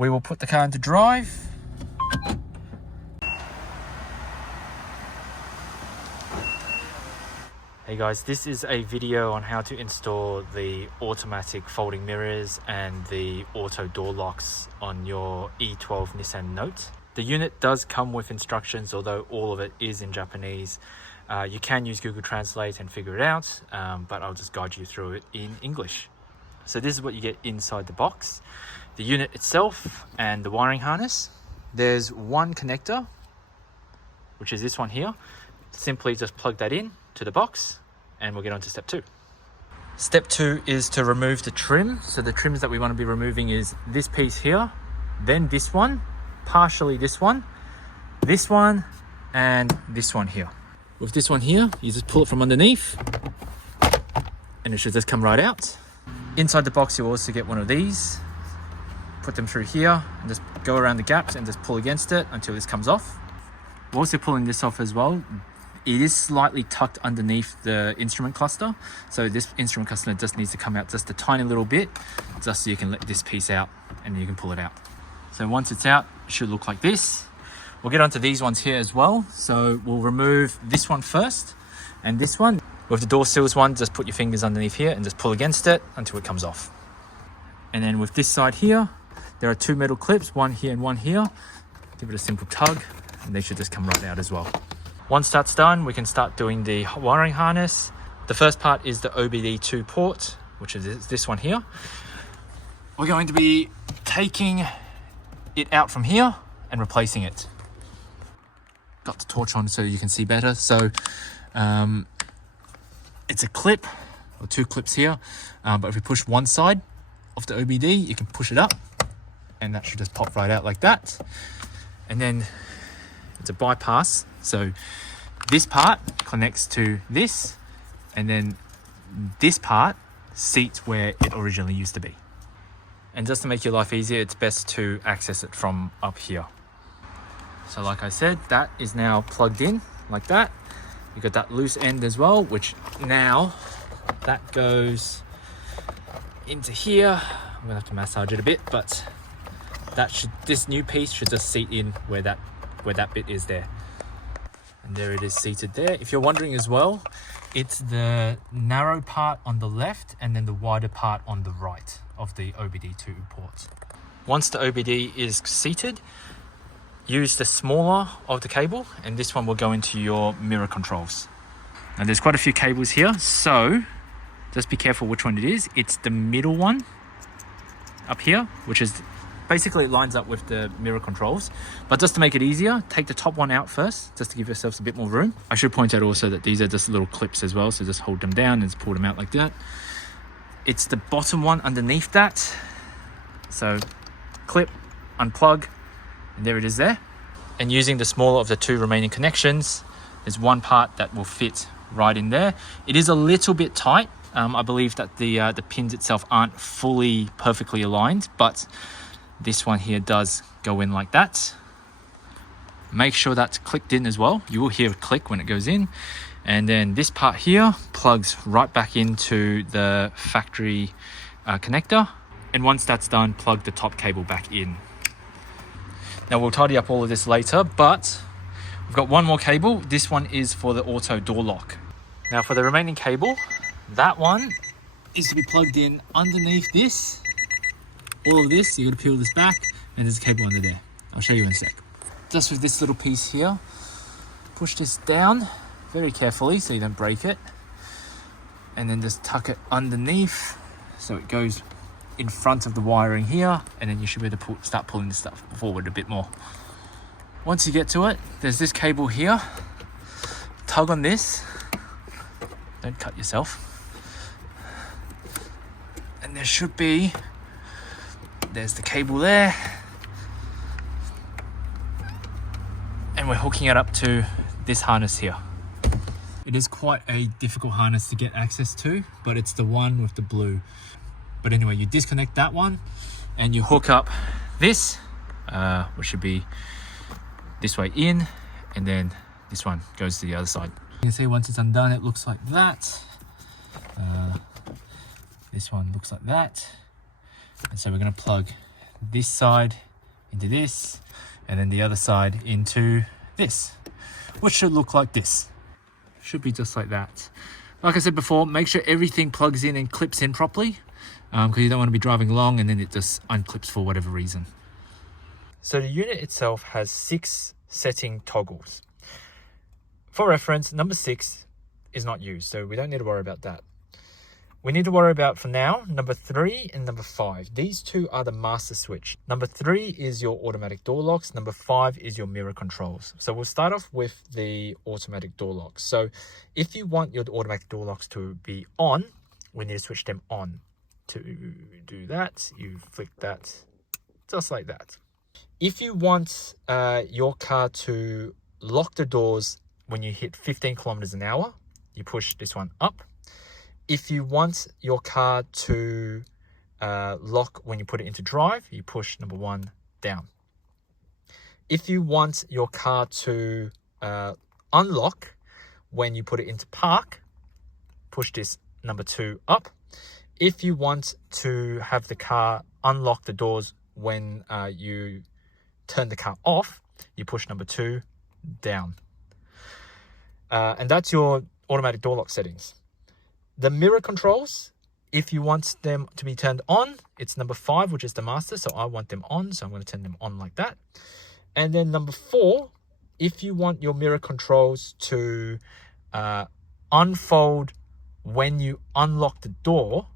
We will put the car into drive. Hey guys, this is a video on how to install the automatic folding mirrors and the auto door locks on your E12 Nissan Note. The unit does come with instructions, although all of it is in Japanese. You can use Google Translate and figure it out, but I'll just guide you through it in English. So this is what you get inside the box. The unit itself and the wiring harness. There's one connector, which is this one here. Simply just plug that in to the box and we'll get on to step 2. Step 2 is to remove the trim. So the trims that we want to be removing is this piece here, then this one, partially this one, and this one here. With this one here, you just pull it from underneath and it should just come right out. Inside the box, you'll also get one of these. Put them through here and just go around the gaps and just pull against it until this comes off. We're also pulling this off as well. It is slightly tucked underneath the instrument cluster. So this instrument cluster just needs to come out just a tiny little bit, just so you can let this piece out and you can pull it out. So once it's out, it should look like this. We'll get onto these ones here as well. So we'll remove this one first and this one. With the door seals one, just put your fingers underneath here and just pull against it until it comes off. And then with this side here, there are 2 metal clips, one here and one here. Give it a simple tug and they should just come right out as well. Once that's done, we can start doing the wiring harness. The first part is the OBD2 port, which is this one here. We're going to be taking it out from here and replacing it. Got the torch on so you can see better. So it's a clip, or 2 clips here. But if we push one side of the OBD, you can push it up and that should just pop right out like that. And then it's a bypass. So this part connects to this, and then this part seats where it originally used to be. And just to make your life easier, it's best to access it from up here. So like I said, that is now plugged in like that. You've got that loose end as well, which now that goes into here. I'm gonna have to massage it a bit, but this new piece should just seat in where that bit is there. And there it is seated there. If you're wondering as well, it's the narrow part on the left and then the wider part on the right of the OBD2 port. Once the OBD is seated, use the smaller of the cable, and this one will go into your mirror controls. Now there's quite a few cables here, so just be careful which one it is. It's the middle one up here, which is basically it lines up with the mirror controls. But just to make it easier, take the top one out first, just to give yourselves a bit more room. I should point out also that these are just little clips as well, so just hold them down and just pull them out like that. It's the bottom one underneath that. So clip, unplug, and there it is there. And using the smaller of the 2 remaining connections, there's one part that will fit right in there. It is a little bit tight. I believe that the pins itself aren't fully perfectly aligned, but this one here does go in like that. Make sure that's clicked in as well. You will hear a click when it goes in. And then this part here plugs right back into the factory connector. And once that's done, plug the top cable back in. Now we'll tidy up all of this later, but we've got one more cable. This one is for the auto door lock. Now for the remaining cable, that one is to be plugged in underneath this. All of this, you got to peel this back, and there's a cable under there. I'll show you in a sec. Just with this little piece here, push this down very carefully so you don't break it, and then just tuck it underneath so it goes in front of the wiring here, and then you should be able to start pulling this stuff forward a bit more. Once you get to it, there's this cable here. Tug on this, don't cut yourself, and there should be, there's the cable there, and we're hooking it up to this harness here. It is quite a difficult harness to get access to, but it's the one with the blue. But anyway, you disconnect that one and you hook up this, which should be this way in, and then this one goes to the other side. You can see once it's undone, it looks like that. This one looks like that. And so we're going to plug this side into this, and then the other side into this, which should look like this. Should be just like that. Like I said before, make sure everything plugs in and clips in properly, because you don't want to be driving along and then it just unclips for whatever reason. So the unit itself has 6 setting toggles. For reference, number 6 is not used, so we don't need to worry about that. We need to worry about, for now, number 3 and number 5. These two are the master switch. Number 3 is your automatic door locks. Number 5 is your mirror controls. So we'll start off with the automatic door locks. So if you want your automatic door locks to be on, we need to switch them on. To do that, you flick that just like that. If you want your car to lock the doors when you hit 15 kilometers an hour, you push this one up. If you want your car to lock when you put it into drive, you push number 1 down. If you want your car to unlock when you put it into park, push this number 2 up. If you want to have the car unlock the doors when you turn the car off, you push number 2 down. And that's your automatic door lock settings. The mirror controls, if you want them to be turned on, it's number 5, which is the master. So I want them on, so I'm going to turn them on like that. And then number 4, if you want your mirror controls to unfold when you unlock the door,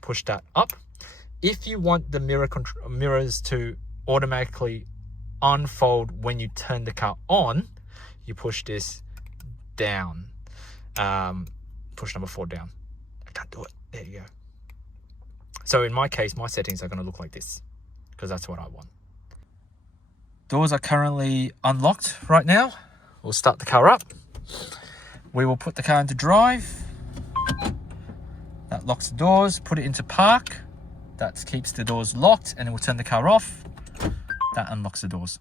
push that up. If you want the mirrors to automatically unfold when you turn the car on, you push this down. Push number 4 down. I can't do it. There you go. So in my case, my settings are going to look like this, because that's what I want. Doors are currently unlocked right now. We'll start the car up. We will put the car into drive. That locks the doors. Put it into park. That keeps the doors locked, and then we'll turn the car off. That unlocks the doors.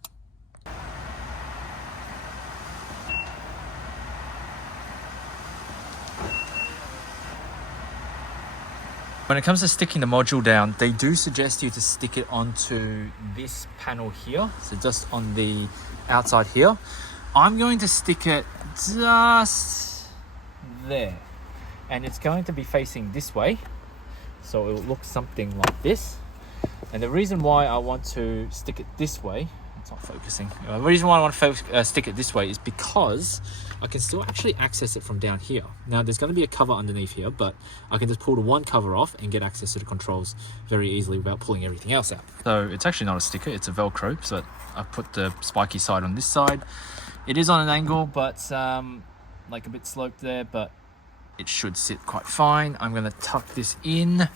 When it comes to sticking the module down, they do suggest you to stick it onto this panel here. So just on the outside here. I'm going to stick it just there. And it's going to be facing this way. So it will look something like this. And the reason why I want to stick it this way, it's not focusing. The reason why I want to stick it this way is because I can still actually access it from down here. Now there's going to be a cover underneath here, but I can just pull the one cover off and get access to the controls very easily without pulling everything else out. So it's actually not a sticker, it's a Velcro. So I put the spiky side on this side. It is on an angle, but like a bit sloped there, but it should sit quite fine. I'm going to tuck this in.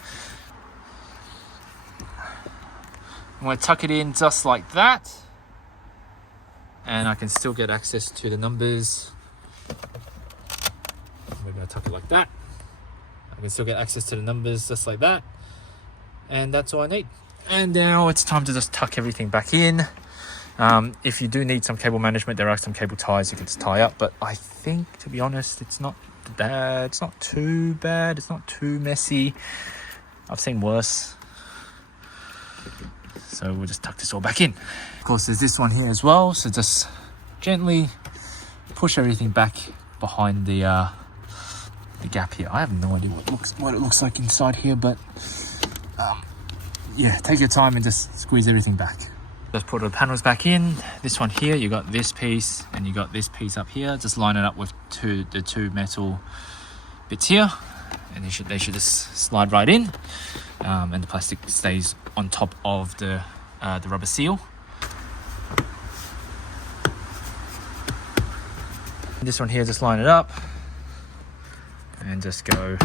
I'm going to tuck it in just like that. And I can still get access to the numbers. We're going to tuck it like that. I can still get access to the numbers just like that. And that's all I need. And now it's time to just tuck everything back in. If you do need some cable management, there are some cable ties you can just tie up. But I think, to be honest, it's not bad. It's not too bad. It's not too messy. I've seen worse. So we'll just tuck this all back in. Of course, there's this one here as well. So just gently push everything back behind the gap here. I have no idea what it looks like inside here, but yeah, take your time and just squeeze everything back. Just put the panels back in. This one here, you got this piece and you got this piece up here. Just line it up with the two metal bits here, and they should just slide right in. And the plastic stays on top of the rubber seal. This one here, just line it up and just go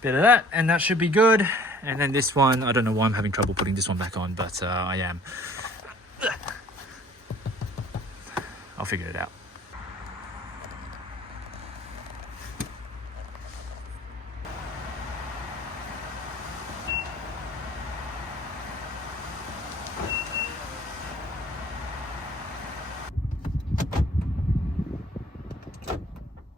bit of that, and that should be good. And then this one, I don't know why I'm having trouble putting this one back on, but I am. I'll figure it out.